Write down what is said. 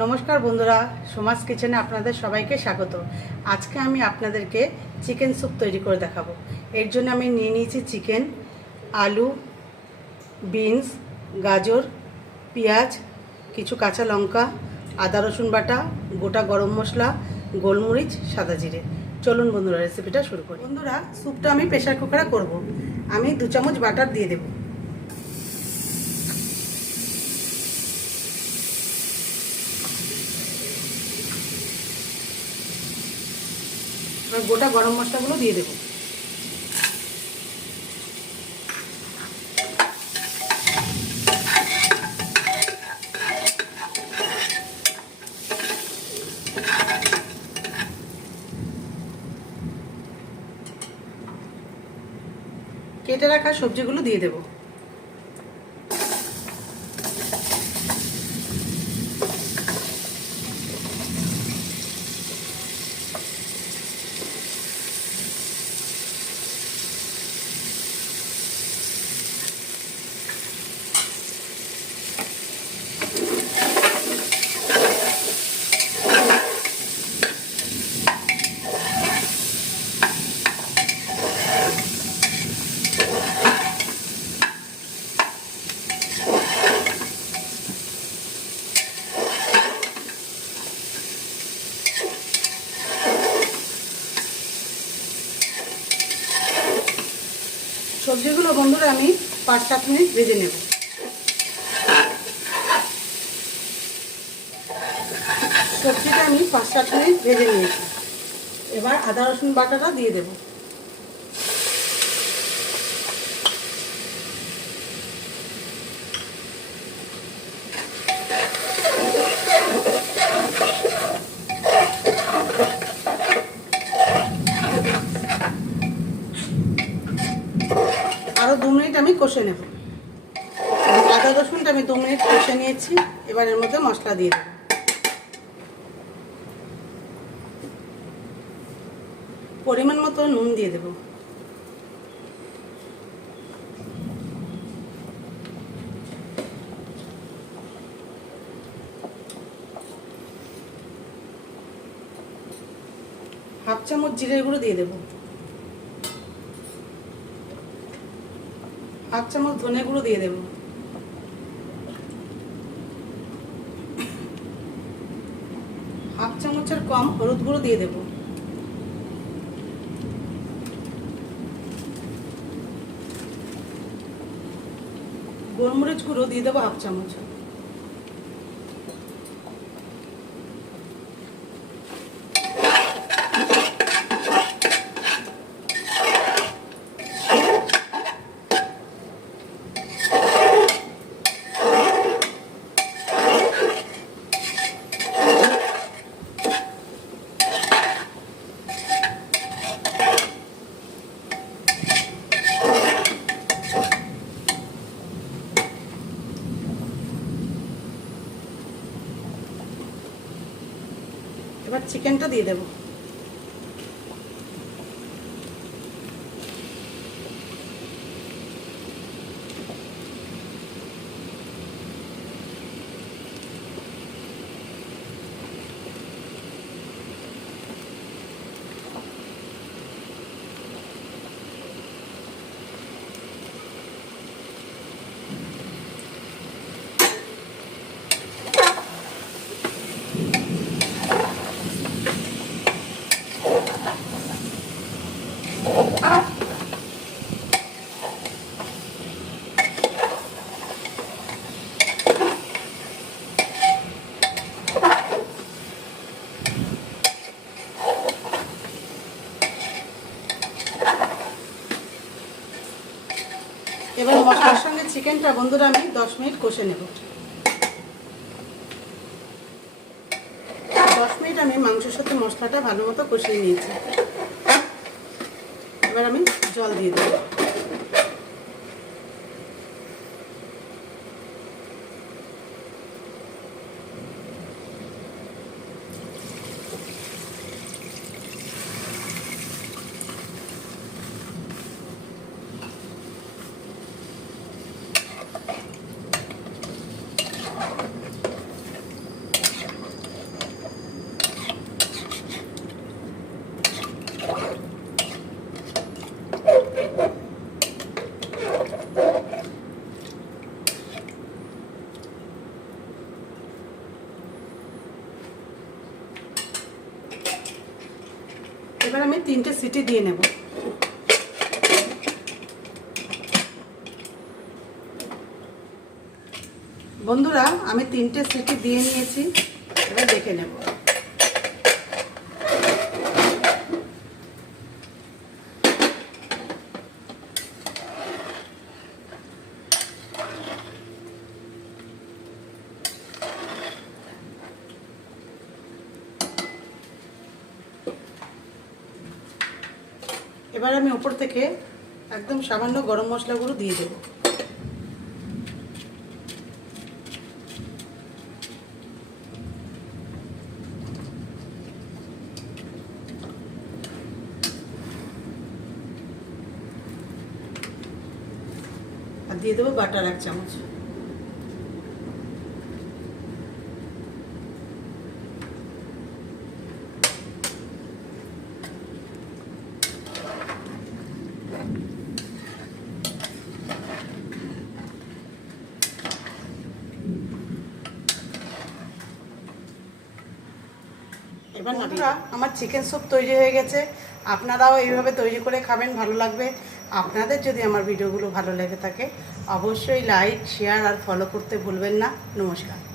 নমস্কার বন্ধুরা, সমাজ কিচেনে আপনাদের সবাইকে স্বাগত। আজকে আমি আপনাদেরকে চিকেন স্যুপ তৈরি করে দেখাবো। এর জন্য আমি নিয়ে নিয়েছি চিকেন, আলু, বিনস, গাজর, পেঁয়াজ, কিছু কাঁচা লঙ্কা, আদা রসুন বাটা, গোটা গরম মশলা, গোলমরিচ, সাদা জিরে। চলুন বন্ধুরা রেসিপিটা শুরু করি। বন্ধুরা, স্যুপটা আমি প্রেসার কুকারে করব। আমি 2 চামচ বাটার দিয়ে দেবো। গোটা গরম মশলাগুলো দিয়ে দেবো। কেটে রাখা সবজিগুলো দিয়ে দেবো। সবজিগুলো বন্ধুরা আমি 5-7 মিনিট ভেজে নেব। সবজিটা আমি 5-7 মিনিট ভেজে নিয়েছি। এবার আদা রসুন বাটাটা দিয়ে দেব। আরও 2 মিনিট আমি কষে নেব। আদা রসুনটা আমি 2 মিনিট কষে নিয়েছি। এবার এর মধ্যে মশলা দিয়ে দেব। পরিমাণ মতো নুন দিয়ে দেব। হাফ চামচ জিরে গুঁড়ো দিয়ে দেব। হাফ চামচ ধনে গুঁড়ো দিয়ে দেব। হাফ চামচের কম হলুদ গুঁড়ো দিয়ে দেব। গোলমরিচ গুঁড়ো দিয়ে দেবো হাফ চামচ। এবার চিকেনটা দিয়ে দেব। এবার মশলার সঙ্গে চিকেনটা বন্ধুরা আমি 10 মিনিট কষে নেব। 10 মিনিট আমি মাংসের সাথে মশলাটা ভালো মতো কষিয়ে নিয়েছি। এবার আমি জল দিয়ে দেব। এবার আমি 3টে সিটি দিয়ে নেব। বন্ধুরা, আমি 3টে সিটি দিয়ে নিয়েছি, এবার দেখে নেব। এবার আমি উপর থেকে একদম সামান্য গরম মশলা গুঁড়ো দিয়ে দেব। আর দিয়ে দেবো বাটার 1 চামচ। এবার বন্ধুরা, আমার চিকেন স্যুপ তৈরি হয়ে গেছে। আপনারাও এইভাবে তৈরি করে খাবেন, ভালো লাগবে। আপনাদের যদি আমার ভিডিওগুলো ভালো লেগে থাকে অবশ্যই লাইক, শেয়ার আর ফলো করতে ভুলবেন না। নমস্কার।